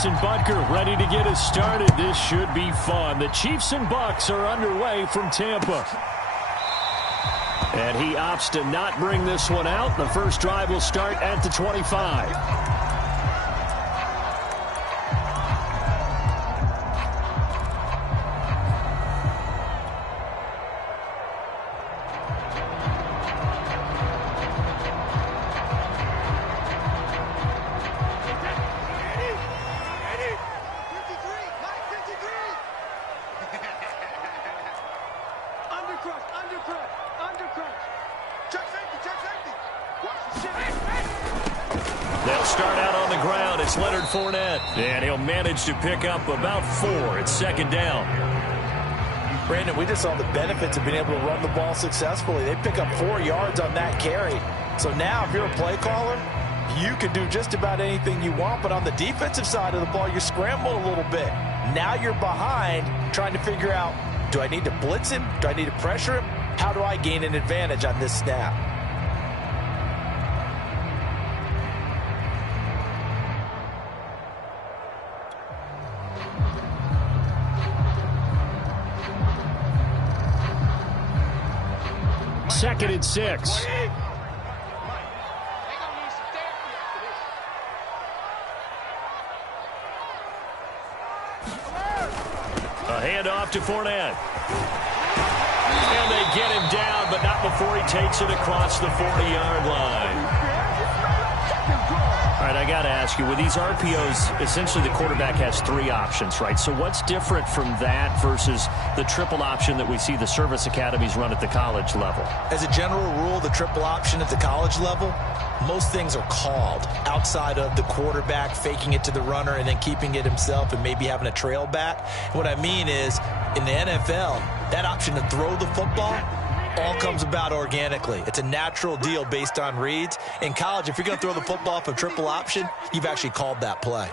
Jason Butker ready to get us started. This should be fun. The Chiefs and Bucks are underway from Tampa. And he opts to not bring this one out. The first drive will start at the 25. They'll start out on the ground. It's Leonard Fournette. And he'll manage to pick up about 4. It's second down. Brandon, we just saw the benefits of being able to run the ball successfully. They pick up 4 yards on that carry. So now if you're a play caller, you can do just about anything you want. But on the defensive side of the ball, you're scrambling a little bit. Now you're behind trying to figure out, do I need to blitz him? Do I need to pressure him? How do I gain an advantage on this snap? Second and 6. A handoff to Fournette. And they get him down, but not before he takes it across the 40-yard line. All right, I got to ask you, with these RPOs, essentially the quarterback has 3 options, right? So what's different from that versus the triple option that we see the service academies run at the college level? As a general rule, the triple option at the college level, most things are called outside of the quarterback faking it to the runner and then keeping it himself and maybe having a trail back. What I mean is, in the NFL, that option to throw the football all comes about organically. It's a natural deal based on reads. In college, if you're going to throw the football off a triple option, you've actually called that play.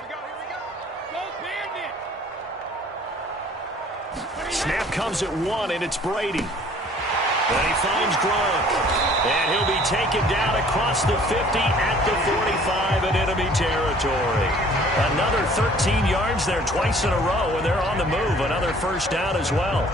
Snap comes at 1, and it's Brady. And he finds Gronk. And he'll be taken down across the 50 at the 45 in enemy territory. Another 13 yards there twice in a row, and they're on the move. Another first down as well.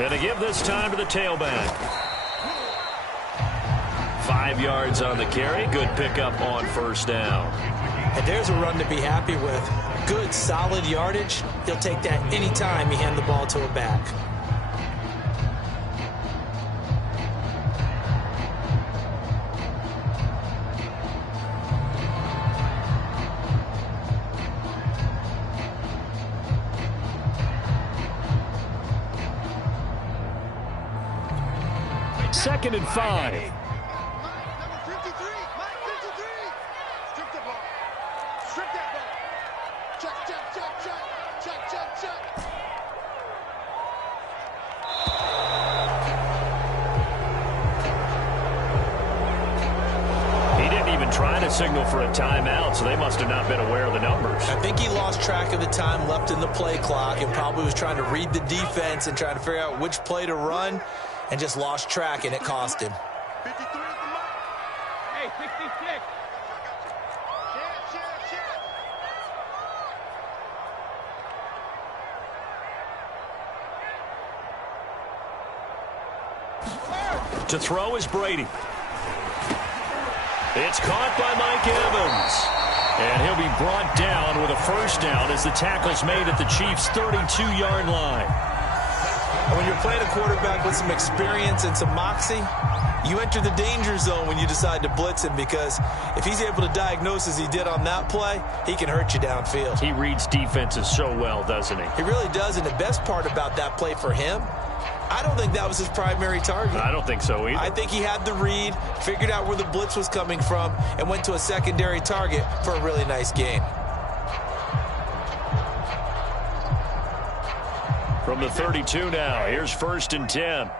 And to give this time to the tailback. 5 yards on the carry. Good pickup on first down. And there's a run to be happy with. Good, solid yardage. He'll take that anytime you hand the ball to a back. Second and 5. Number 53, Mike 53. Strip the ball. Strip that ball. Check, check, check, check. Check, check, check. He didn't even try to signal for a timeout, so they must have not been aware of the numbers. I think he lost track of the time left in the play clock and probably was trying to read the defense and trying to figure out which play to run. And just lost track, and it cost him. 53 at the mark. Hey, 66. To throw is Brady. It's caught by Mike Evans. And he'll be brought down with a first down as the tackle's made at the Chiefs' 32-yard line. And when you're playing a quarterback with some experience and some moxie, you enter the danger zone when you decide to blitz him, because if he's able to diagnose as he did on that play, he can hurt you downfield. He reads defenses so well, doesn't he? He really does, and the best part about that play for him, I don't think that was his primary target. I don't think so either. I think he had the read, figured out where the blitz was coming from, and went to a secondary target for a really nice gain. From the 32 now, here's 1st and 10.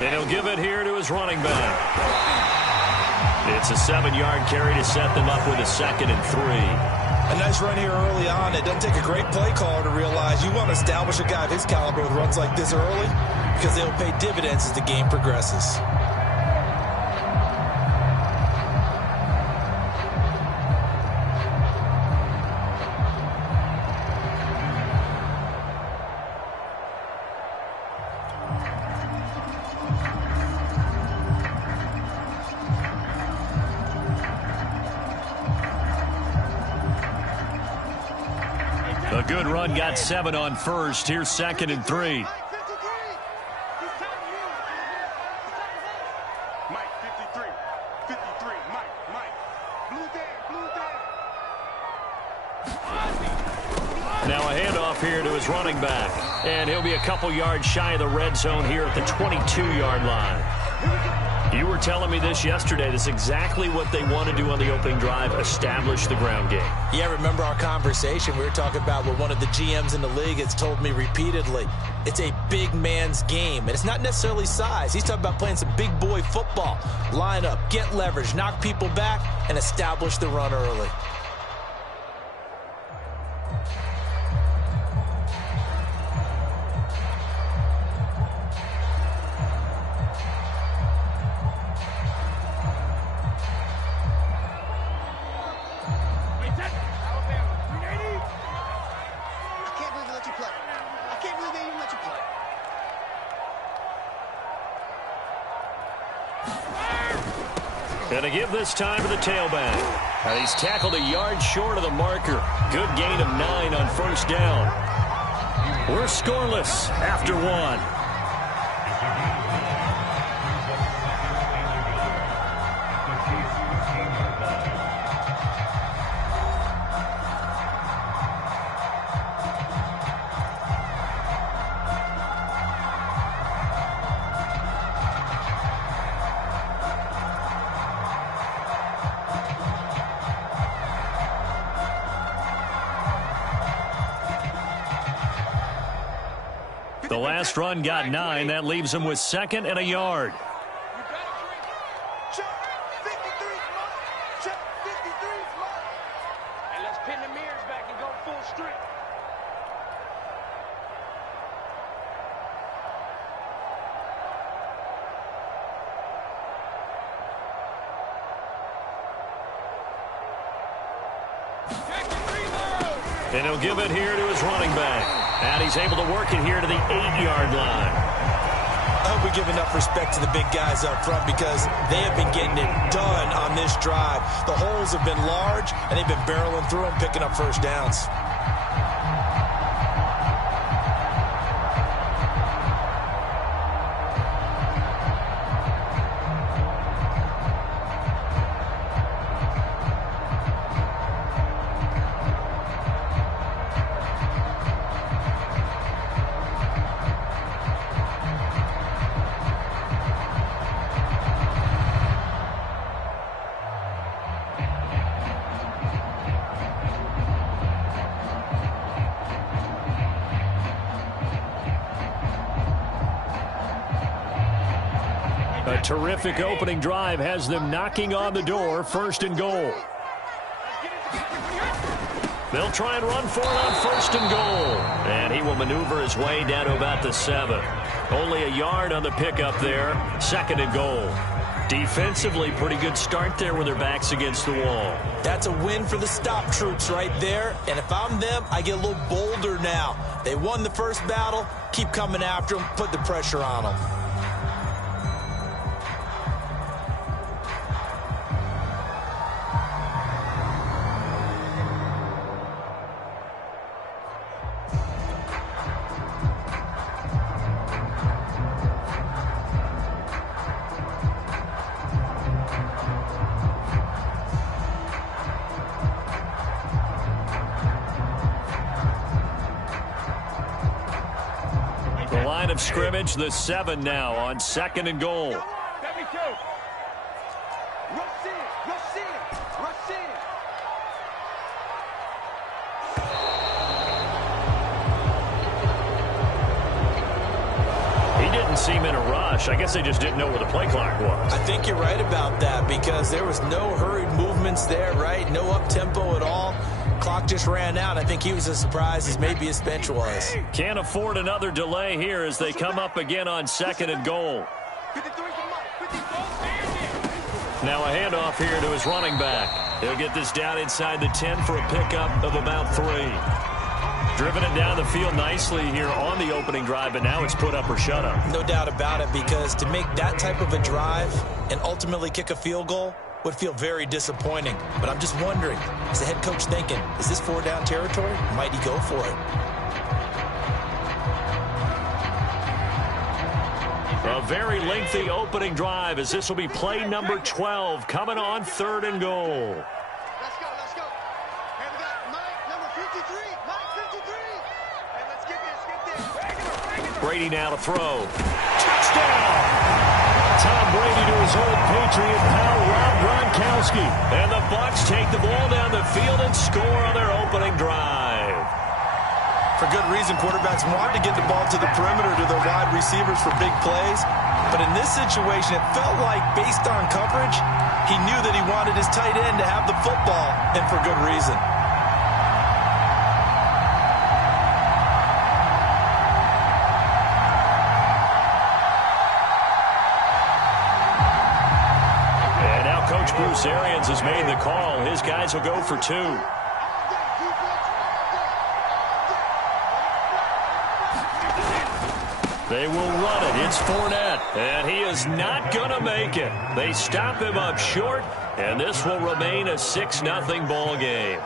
And he'll give it here to his running back. It's a 7-yard carry to set them up with a 2nd and 3. A nice run here early on. It doesn't take a great play caller to realize you want to establish a guy of his caliber with runs like this early because they'll pay dividends as the game progresses. A good run, got 7 on 1st. Here's 2nd and 3. Now a handoff here to his running back. And he'll be a couple yards shy of the red zone here at the 22-yard line. You were telling me this yesterday. This is exactly what they want to do on the opening drive, establish the ground game. Yeah, remember our conversation? We were talking about what one of the GMs in the league has told me repeatedly. It's a big man's game, and it's not necessarily size. He's talking about playing some big boy football. Line up, get leverage, knock people back, and establish the run early. And a give this time to the tailback. And he's tackled a yard short of the marker. Good gain of 9 on 1st down. We're scoreless after 1. The last run got 9. That leaves him with 2nd and a yard. And let's pin the mirrors back and go full strength. And he'll give it here to his running back. And he's able to work it here to the 8-yard line. I hope we give enough respect to the big guys up front because they have been getting it done on this drive. The holes have been large, and they've been barreling through them, picking up 1st downs. A terrific opening drive has them knocking on the door. 1st and goal. They'll try and run for it on 1st and goal. And he will maneuver his way down to about the 7. Only a yard on the pickup there. 2nd and goal. Defensively, pretty good start there with their backs against the wall. That's a win for the stop troops right there. And if I'm them, I get a little bolder now. They won the first battle. Keep coming after them. Put the pressure on them. The line of scrimmage, the 7 now on 2nd and goal. didn't seem in a rush. I guess they just didn't know where the play clock was. I think you're right about that because there was no hurried movements there, right? No up-tempo at all. Clock just ran out. I think he was as surprised as maybe his bench was. Can't afford another delay here as they come up again on 2nd and goal. Now a handoff here to his running back. He'll get this down inside the 10 for a pickup of about 3. Driven it down the field nicely here on the opening drive, but now it's put up or shut up. No doubt about it, because to make that type of a drive and ultimately kick a field goal would feel very disappointing. But I'm just wondering, is the head coach thinking, is this 4-down territory? Might he go for it? A very lengthy opening drive as this will be play number 12 coming on 3rd and goal. Let's go, let's go. And we got Mike, number 53. Mike, 53. And let's get this. Brady now to throw. Touchdown! Tom Brady to his old Patriot pal, Rob Gronkowski. And the Bucs take the ball down the field and score on their opening drive. For good reason, quarterbacks want to get the ball to the perimeter to their wide receivers for big plays. But in this situation, it felt like, based on coverage, he knew that he wanted his tight end to have the football, and for good reason. And now Coach Bruce Arians has made the call. His guys will go for 2. They will run it. It's Fournette, and he is not going to make it. They stop him up short, and this will remain a 6-0 ball game.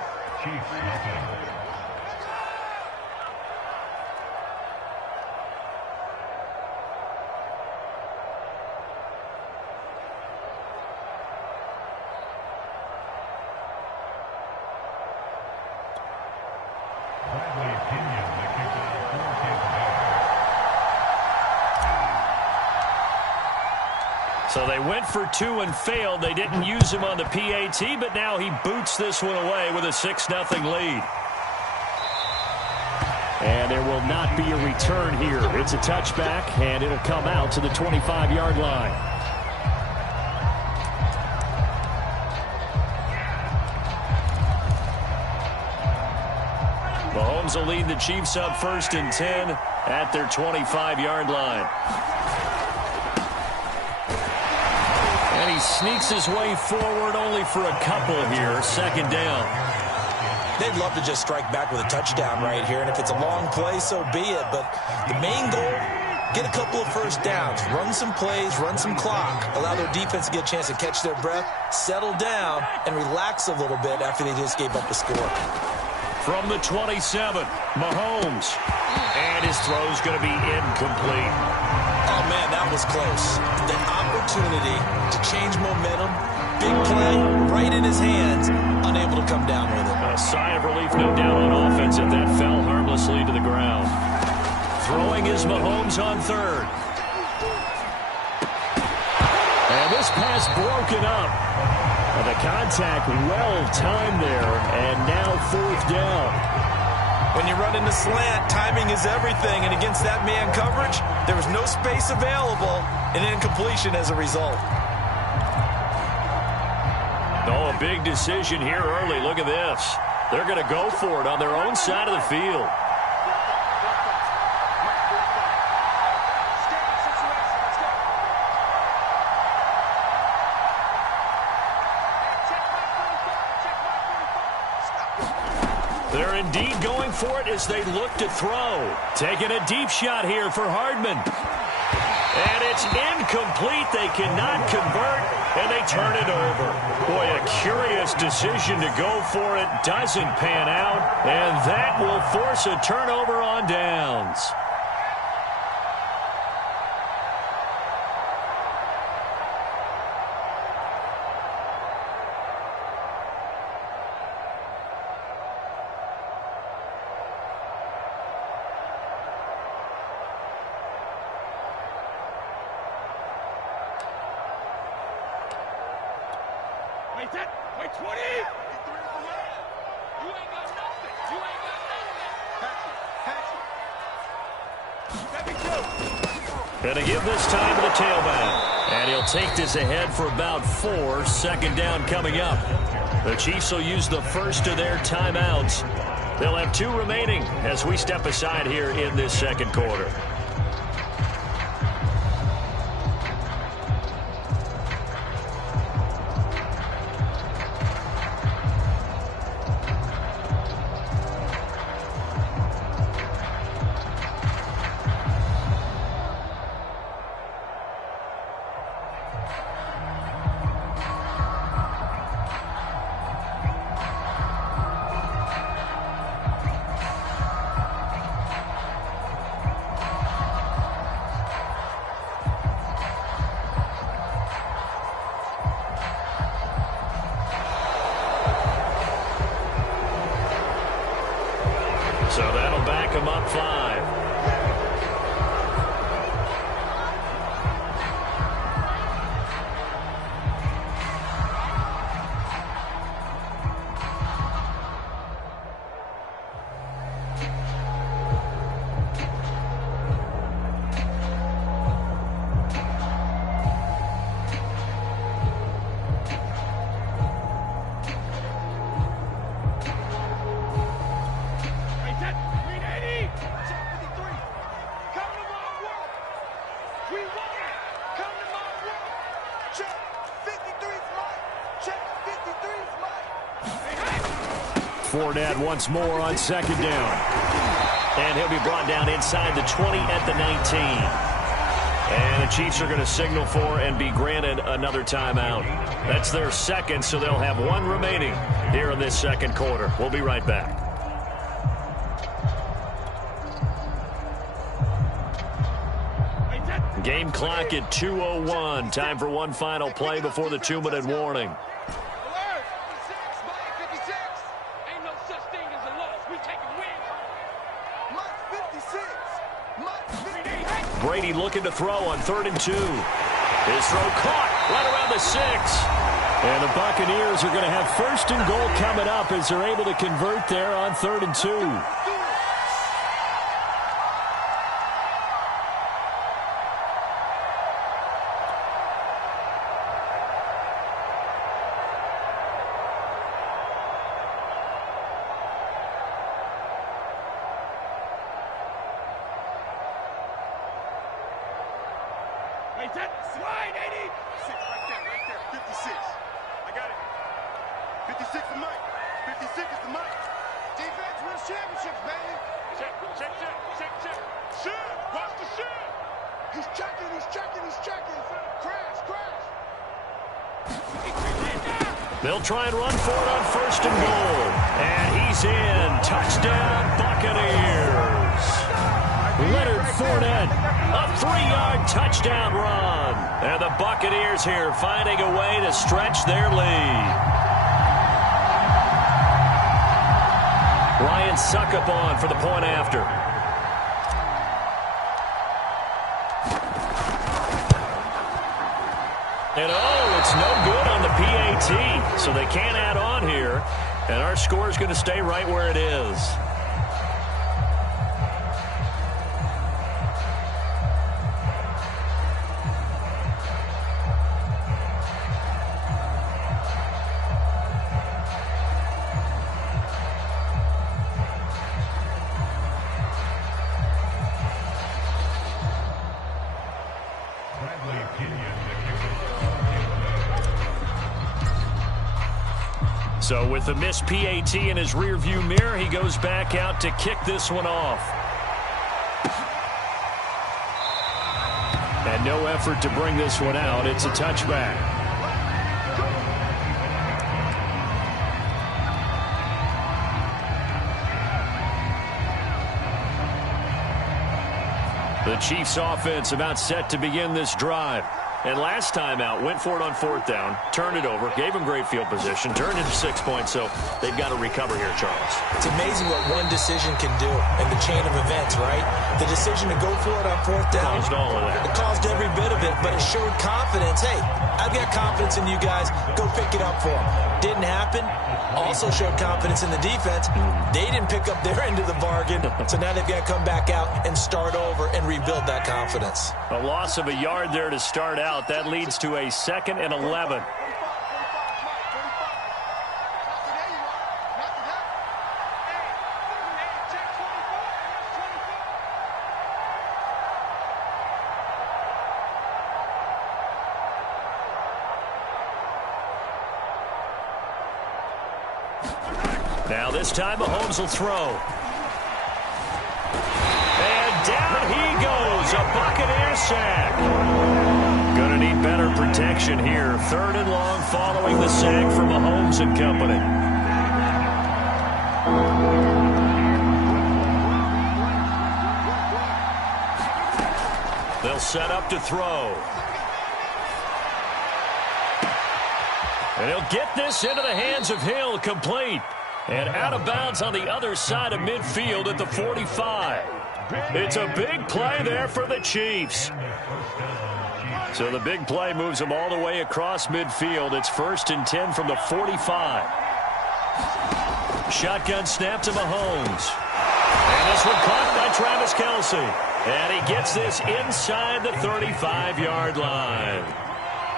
So they went for 2 and failed. They didn't use him on the PAT, but now he boots this one away with a 6-0 lead. And there will not be a return here. It's a touchback, and it'll come out to the 25-yard line. Mahomes will lead the Chiefs up 1st and 10 at their 25-yard line. And he sneaks his way forward only for a couple here. 2nd down. They'd love to just strike back with a touchdown right here, and if it's a long play, so be it. But the main goal, get a couple of first downs, run some plays, run some clock, allow their defense to get a chance to catch their breath, settle down, and relax a little bit after they just gave up the score. From the 27, Mahomes. And his throw's going to be incomplete. Oh, man, that was close. The opportunity to change momentum, big play, right in his hands, unable to come down with it. A sigh of relief, no doubt, on offense if that fell harmlessly to the ground. Throwing is Mahomes on 3rd. And this pass broken up. And the contact well-timed there, and now 4th down. When you run in the slant, timing is everything, and against that man coverage, there was no space available, and incompletion as a result. Oh, a big decision here early. Look at this. They're going to go for it on their own side of the field. They're indeed going for it as they look to throw. Taking a deep shot here for Hardman. And it's incomplete. They cannot convert, and they turn it over. Boy, a curious decision to go for it. Doesn't pan out, and that will force a turnover on downs. Wait, 20! You ain't got nothing! You ain't got nothing! Catch it! Going to give this time to the tailback. And he'll take this ahead for about 4. Second down coming up. The Chiefs will use the first of their timeouts. They'll have 2 remaining as we step aside here in this second quarter. So that'll back him up 5. Fournette once more on second down. And he'll be brought down inside the 20 at the 19. And the Chiefs are going to signal for and be granted another timeout. That's their second, so they'll have 1 remaining here in this second quarter. We'll be right back. Game clock at 2:01. Time for one final play before the 2-minute warning. Brady looking to throw on 3rd and 2. His throw caught right around the 6. And the Buccaneers are going to have 1st and goal coming up as they're able to convert there on 3rd and 2. Slide, 80. 6 right there, 56. I got it. 56 is Mike. 56 is the Mike. Defense wins championships, baby. Check. Shit, watch the shit. He's checking. Crash. They'll try and run for it on 1st and goal. And he's in. Touchdown, Buccaneers. Leonard Fournette, a 3-yard touchdown run. And the Buccaneers here finding a way to stretch their lead. Ryan Suckup on for the point after. And it's no good on the PAT. So they can't add on here. And our score is going to stay right where it is. So with the missed PAT in his rearview mirror, he goes back out to kick this one off. And no effort to bring this one out. It's a touchback. The Chiefs offense about set to begin this drive. And last time out, went for it on 4th down, turned it over, gave him great field position, turned into 6 points, so they've got to recover here, Charles. It's amazing what one decision can do in the chain of events, right? The decision to go for it on 4th down. Caused all of that. It caused every bit of it, but it showed confidence. Hey, I've got confidence in you guys. Go pick it up for them. Didn't happen. Also showed confidence in the defense. They didn't pick up their end of the bargain, so now they've got to come back out and start over and rebuild that confidence. A loss of a yard there to start out. That leads to a 2nd and 11. Now this time Mahomes will throw. And down he goes. A Buccaneer sack. Going to need better protection here. 3rd and long following the sack from Mahomes and company. They'll set up to throw. And he'll get this into the hands of Hill, complete. And out of bounds on the other side of midfield at the 45. It's a big play there for the Chiefs. So the big play moves them all the way across midfield. It's 1st and 10 from the 45. Shotgun snap to Mahomes. And this one caught by Travis Kelce. And he gets this inside the 35-yard line.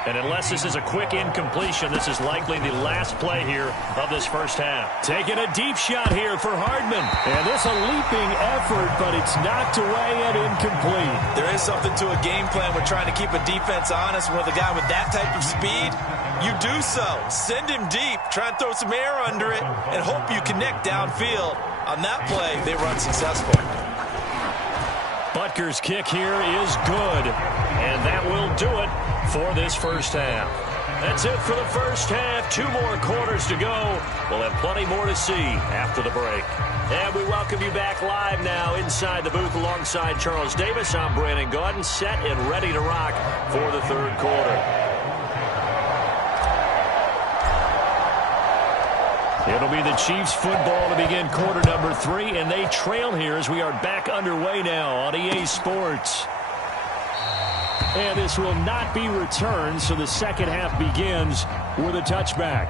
And unless this is a quick incompletion, this is likely the last play here of this first half. Taking a deep shot here for Hardman. And this a leaping effort, but it's knocked away and incomplete. There is something to a game plan with trying to keep a defense honest with a guy with that type of speed. You do so. Send him deep. Try and throw some air under it and hope you connect downfield. On that play, they run successful. Butker's kick here is good. And that will do it for this first half. That's it for the first half. 2 more quarters to go. We'll have plenty more to see after the break. And we welcome you back live now inside the booth alongside Charles Davis. I'm Brandon Gaudin, set and ready to rock for the 3rd quarter. It'll be the Chiefs football to begin quarter number 3, and they trail here as we are back underway now on EA Sports. And this will not be returned, so the second half begins with a touchback.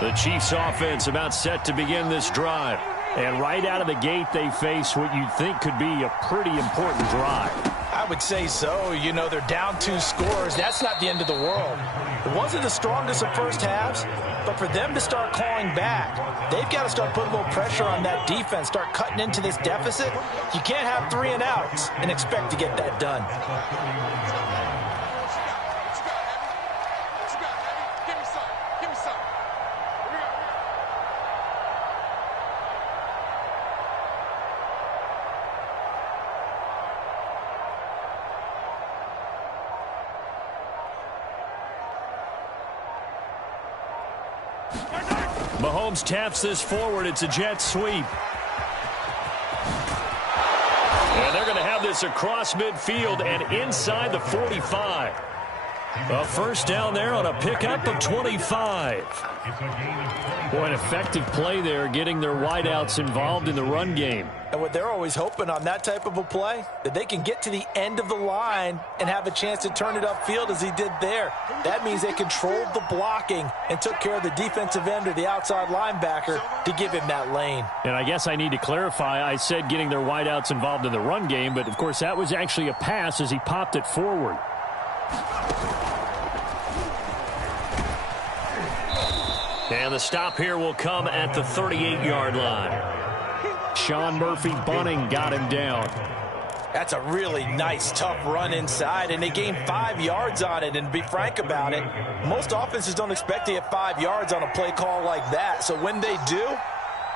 The Chiefs offense about set to begin this drive. And right out of the gate, they face what you'd think could be a pretty important drive. I would say so. You know, they're down 2 scores. That's not the end of the world. It wasn't the strongest of first halves, but for them to start clawing back, they've got to start putting a little pressure on that defense, start cutting into this deficit. You can't have 3 and outs and expect to get that done. Mahomes taps this forward. It's a jet sweep. And they're going to have this across midfield and inside the 45. A first down there on a pickup of 25. Boy, an effective play there, getting their wideouts involved in the run game. And what they're always hoping on that type of a play, that they can get to the end of the line and have a chance to turn it upfield as he did there. That means they controlled the blocking and took care of the defensive end or the outside linebacker to give him that lane. And I guess I need to clarify, I said getting their wideouts involved in the run game, but of course that was actually a pass as he popped it forward. And the stop here will come at the 38-yard line. Sean Murphy Bunning got him down. That's a really nice, tough run inside, and they gained 5 yards on it. And to be frank about it, most offenses don't expect to get 5 yards on a play call like that. So when they do,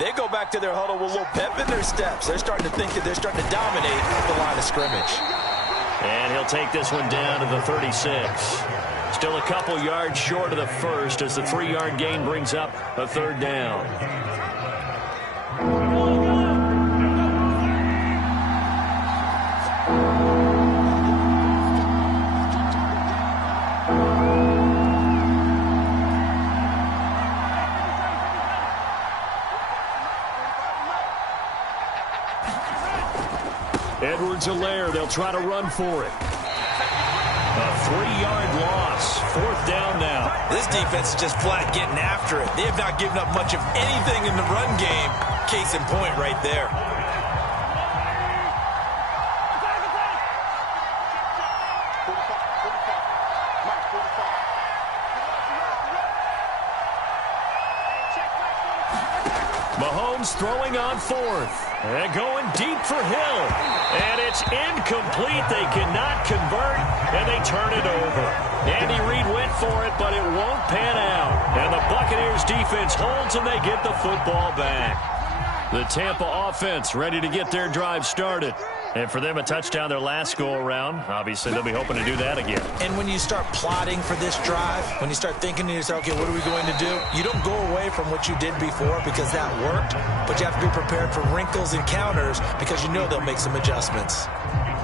they go back to their huddle with a little pep in their steps. They're starting to think that they're starting to dominate the line of scrimmage. And he'll take this one down to the 36. Still a couple yards short of the first as the 3-yard gain brings up a 3rd down. Edwards-Helaire, they'll try to run for it. A 3-yard loss. 4th down now. This defense is just flat getting after it. They have not given up much of anything in the run game. Case in point right there. Mahomes throwing on 4th. And going deep for Hill. And it's incomplete. They cannot convert, and they turn it over. Andy Reid went for it, but it won't pan out. And the Buccaneers defense holds, and they get the football back. The Tampa offense ready to get their drive started. And for them, a touchdown their last go-around. Obviously, they'll be hoping to do that again. And when you start plotting for this drive, when you start thinking to yourself, okay, what are we going to do? You don't go away from what you did before because that worked, but you have to be prepared for wrinkles and counters because you know they'll make some adjustments.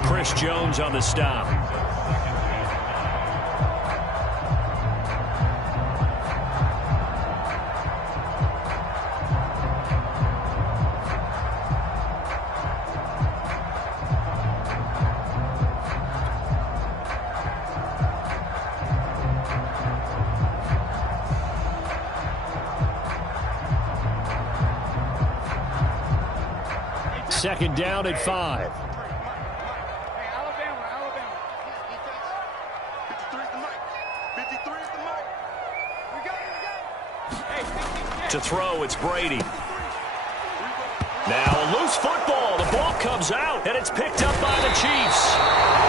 Chris Jones on the stop. Second down at 5. Alabama. 53 at the mic. 53 at the mic. We got it. To throw, it's Brady. Now a loose football. The ball comes out, and it's picked up by the Chiefs.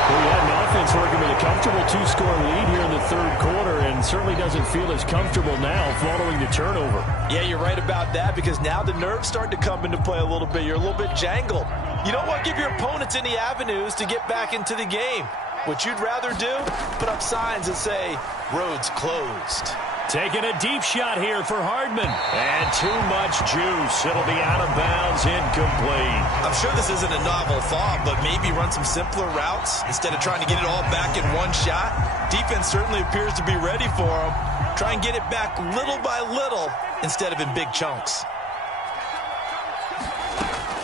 Well, you had an offense working with a comfortable 2-score lead here in the 3rd quarter, and certainly doesn't feel as comfortable now following the turnover. Yeah, you're right about that because now the nerves start to come into play a little bit. You're a little bit jangled. You don't want to give your opponents any avenues to get back into the game. What you'd rather do, put up signs that say, roads closed. Taking a deep shot here for Hardman. And too much juice. It'll be out of bounds, incomplete. I'm sure this isn't a novel thought, but maybe run some simpler routes instead of trying to get it all back in one shot. Defense certainly appears to be ready for them. Try and get it back little by little instead of in big chunks.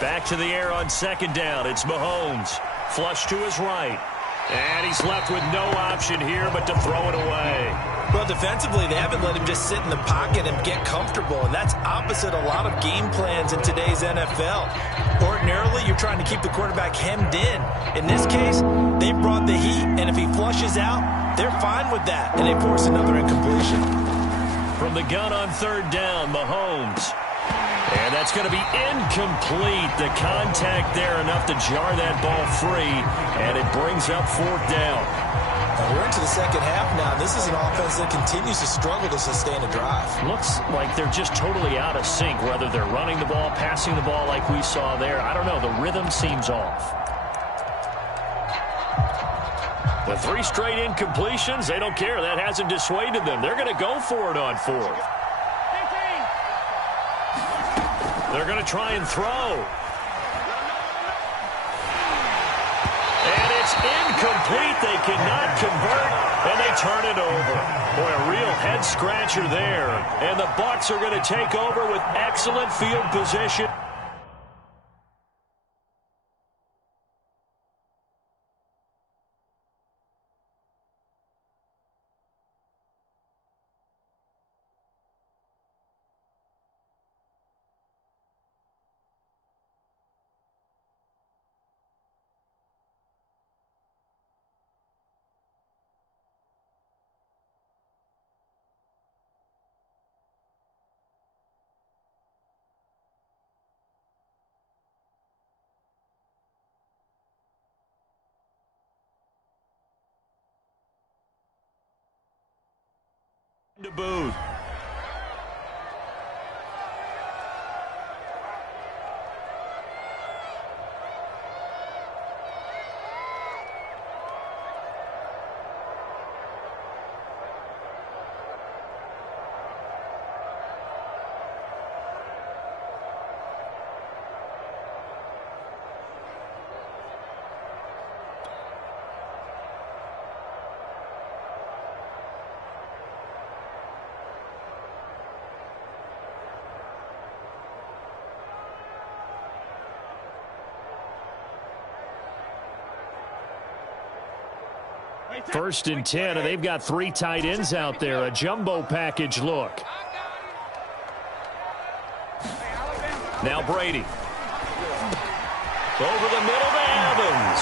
Back to the air on 2nd down. It's Mahomes. Flush to his right. And he's left with no option here but to throw it away. Well, defensively, they haven't let him just sit in the pocket and get comfortable, and that's opposite a lot of game plans in today's NFL. Ordinarily, you're trying to keep the quarterback hemmed in. In this case, they brought the heat, and if he flushes out, they're fine with that, and they force another incompletion. From the gun on 3rd down, Mahomes. And that's going to be incomplete. The contact there enough to jar that ball free, and it brings up 4th down. Now we're into the 2nd half now. This is an offense that continues to struggle to sustain a drive. Looks like they're just totally out of sync, whether they're running the ball, passing the ball like we saw there. I don't know. The rhythm seems off. The 3 straight incompletions, they don't care. That hasn't dissuaded them. They're going to go for it on 4th. They're going to try and throw. And it's incomplete. They cannot convert, and they turn it over. Boy, a real head-scratcher there. And the Bucs are going to take over with excellent field position. To boot. 1st and 10, and they've got 3 tight ends out there. A jumbo package look. Now Brady. Over the middle to Evans.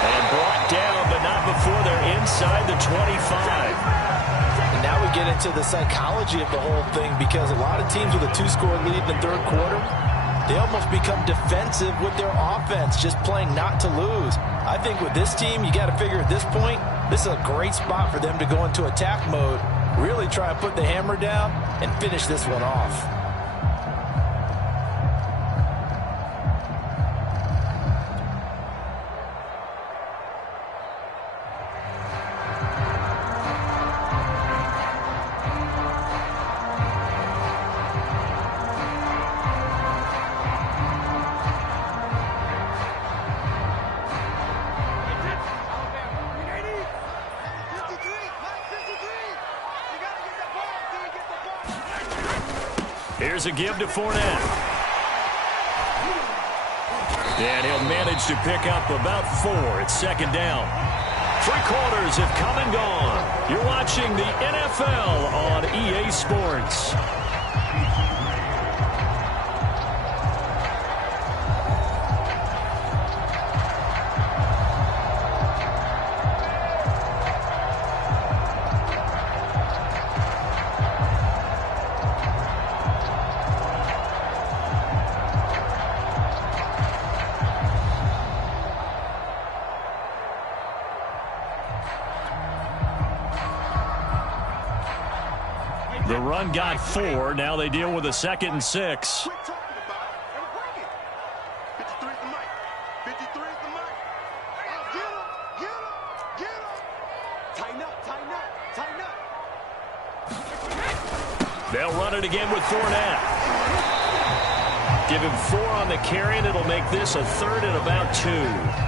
And brought down, but not before they're inside the 25. And now we get into the psychology of the whole thing, because a lot of teams with a 2-score lead in the 3rd quarter, they almost become defensive with their offense, just playing not to lose. I think with this team, you got to figure at this point, this is a great spot for them to go into attack mode, really try and put the hammer down and finish this one off. Here's a give to Fournette. And he'll manage to pick up about 4. It's 2nd down. 3 quarters have come and gone. You're watching the NFL on EA Sports. The run got 4. Now they deal with a 2nd and 6. Quit talking about it and bring it. 53 is the mic. 53 is the mic. Get him, get him, get him. Tighten up, tighten up, tighten up. They'll run it again with Fournette. Give him 4 on the carry, and it'll make this a 3rd and about 2.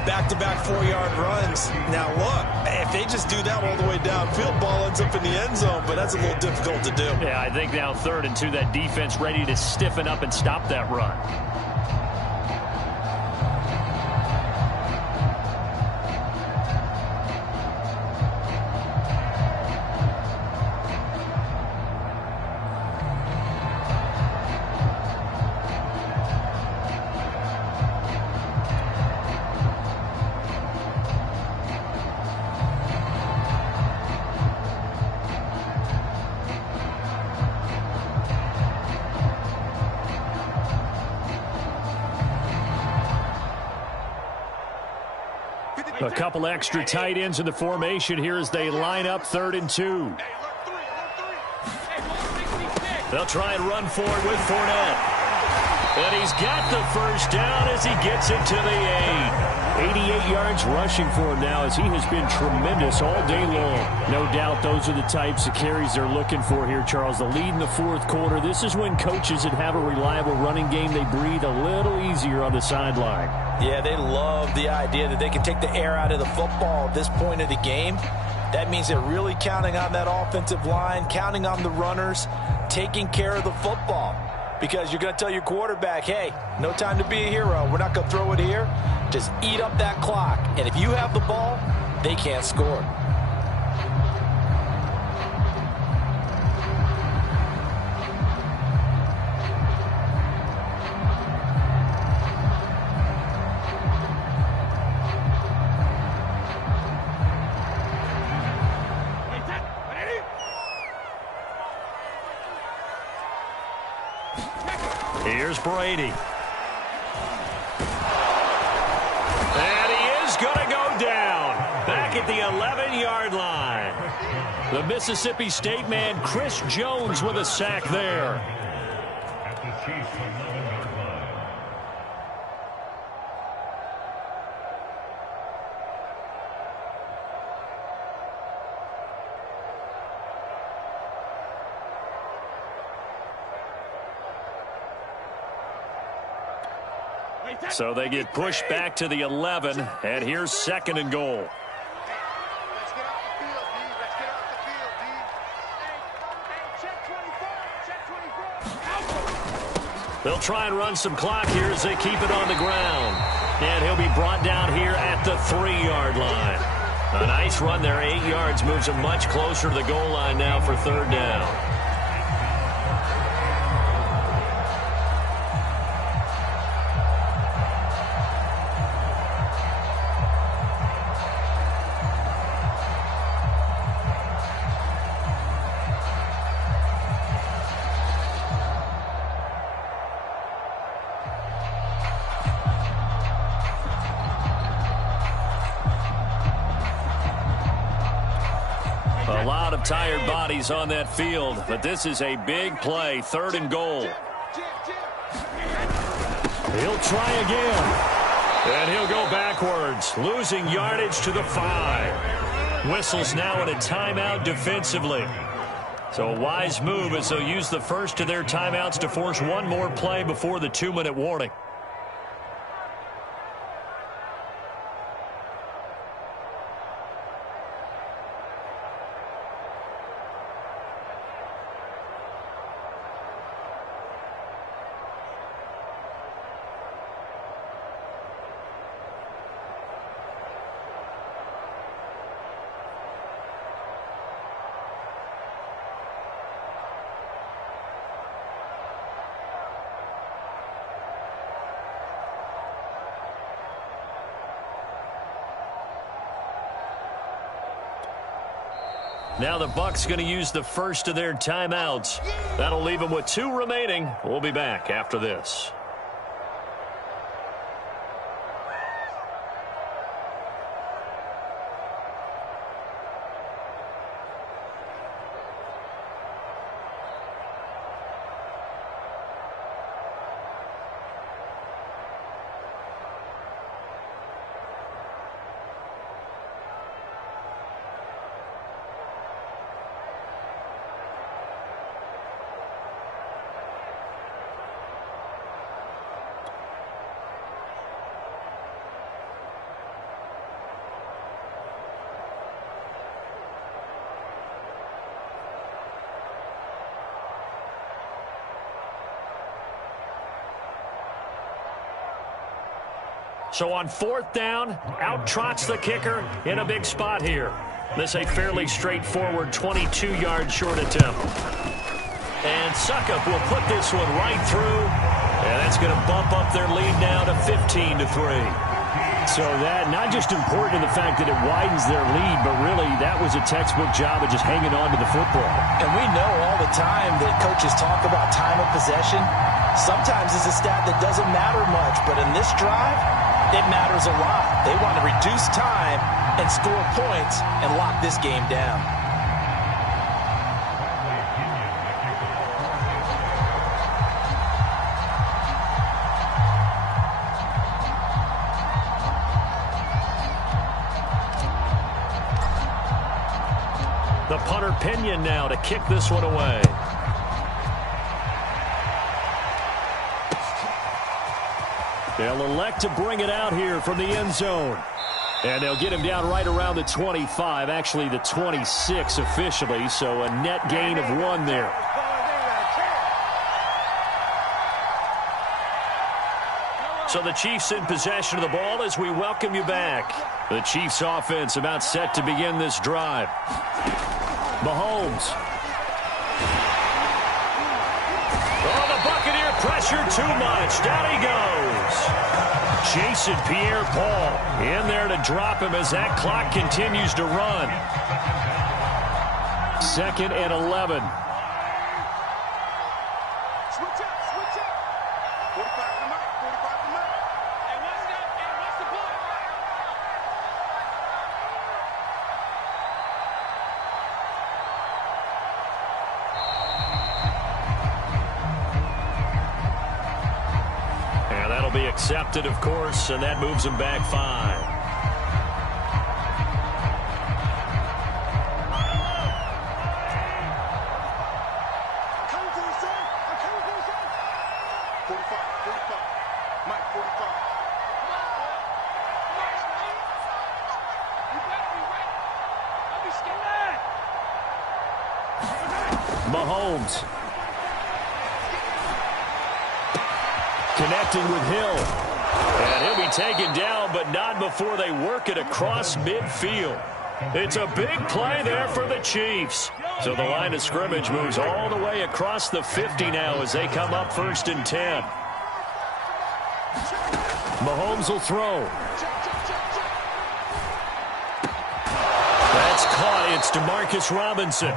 Back-to-back 4-yard runs. Now, look, if they just do that all the way downfield, ball ends up in the end zone, but that's a little difficult to do. Yeah, I think now 3rd and 2, that defense ready to stiffen up and stop that run. A couple extra tight ends in the formation here as they line up 3rd and 2. They'll try and run forward with Fournette. And he's got the 1st down as he gets it to the 8. 88 yards rushing for him now as he has been tremendous all day long. No doubt those are the types of carries they're looking for here, Charles. The lead in the 4th quarter. This is when coaches that have a reliable running game, they breathe a little easier on the sideline. Yeah, they love the idea that they can take the air out of the football at this point of the game. That means they're really counting on that offensive line, counting on the runners, taking care of the football. Because you're going to tell your quarterback, hey, no time to be a hero. We're not going to throw it here. Just eat up that clock. And if you have the ball, they can't score. Here's Brady. And he is going to go down. Back at the 11-yard line. The Mississippi State man, Chris Jones, with a sack there. So they get pushed back to the 11, and here's 2nd and goal. Let's get off the field, D. Let's get off the field, D. Hey, check 24. They'll try and run some clock here as they keep it on the ground. And he'll be brought down here at the 3-yard line. A nice run there, 8 yards, moves him much closer to the goal line now for third down. A lot of tired bodies on that field, but this is a big play, 3rd and goal. He'll try again. And he'll go backwards, losing yardage to the 5. Whistles now in a timeout defensively. So a wise move as they'll use the first of their timeouts to force one more play before the 2-minute warning. Now the Bucs going to use the first of their timeouts. That'll leave them with 2 remaining. We'll be back after this. So on 4th down, out trots the kicker in a big spot here. This a fairly straightforward 22-yard short attempt. And Suckup will put this one right through. And that's going to bump up their lead now to 15-3. So that not just important in the fact that it widens their lead, but really that was a textbook job of just hanging on to the football. And we know all the time that coaches talk about time of possession. Sometimes it's a stat that doesn't matter much, but in this drive, it matters a lot. They want to reduce time and score points and lock this game down. The punter Pinion now to kick this one away. They'll elect to bring it out here from the end zone. And they'll get him down right around the 25, actually the 26 officially, so a net gain of 1 there. So the Chiefs in possession of the ball as we welcome you back. The Chiefs offense about set to begin this drive. Mahomes. Oh, the Buccaneer pressure too much. Down he goes. Jason Pierre-Paul in there to drop him as that clock continues to run. 2nd and 11. Switch up, switch up. 45 to Mike, 45 to Mike. Hey, what's that? Hey, what's the play? And that'll be accepted, of course, and that moves him back 5. Mahomes. Connecting with Hill. And he'll be taken down, but not before they work it across midfield. It's a big play there for the Chiefs. So the line of scrimmage moves all the way across the 50 now as they come up 1st and 10. Mahomes will throw. That's caught. It's Demarcus Robinson.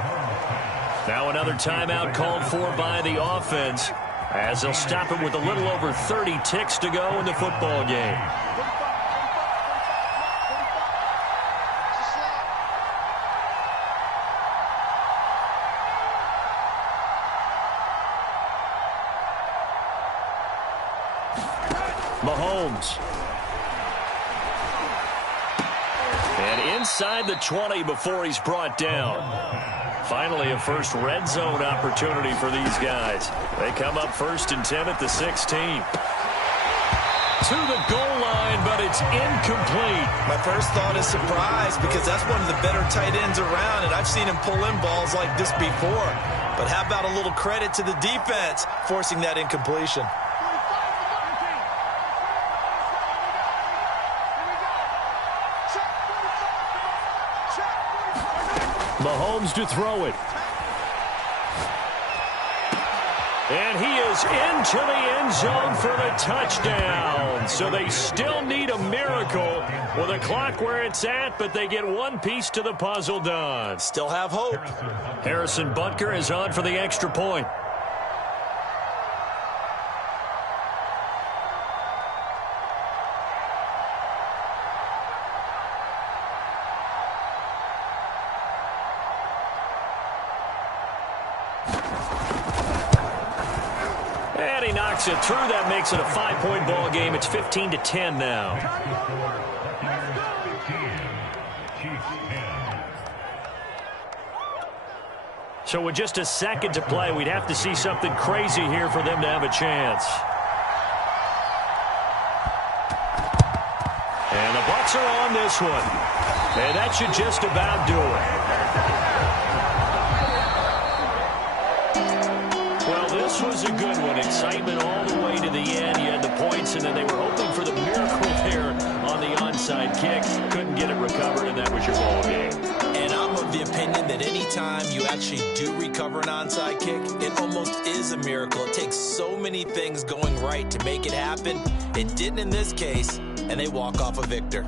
Now another timeout called for by the offense as they'll stop it with a little over 30 ticks to go in the football game. Mahomes. And inside the 20 before he's brought down. Finally, a first red zone opportunity for these guys. They come up 1st and 10 at the 16. To the goal line, but it's incomplete. My first thought is surprise because that's one of the better tight ends around, and I've seen him pull in balls like this before. But how about a little credit to the defense forcing that incompletion? Mahomes to throw it. And he is into the end zone for the touchdown. So they still need a miracle with a clock where it's at, but they get one piece to the puzzle done. Still have hope. Harrison Butker is on for the extra point. Knocks it through. That makes it a 5-point ball game. It's 15-10 now. So with just a second to play, we'd have to see something crazy here for them to have a chance. And the Bucs are on this one. And that should just about do it. Well, this was a good one. Excitement all the way to the end. You had the points, and then they were hoping for the miracle there on the onside kick. Couldn't get it recovered, and that was your ball game. And I'm of the opinion that any time you actually do recover an onside kick, it almost is a miracle. It takes so many things going right to make it happen. It didn't in this case, and they walk off a victor.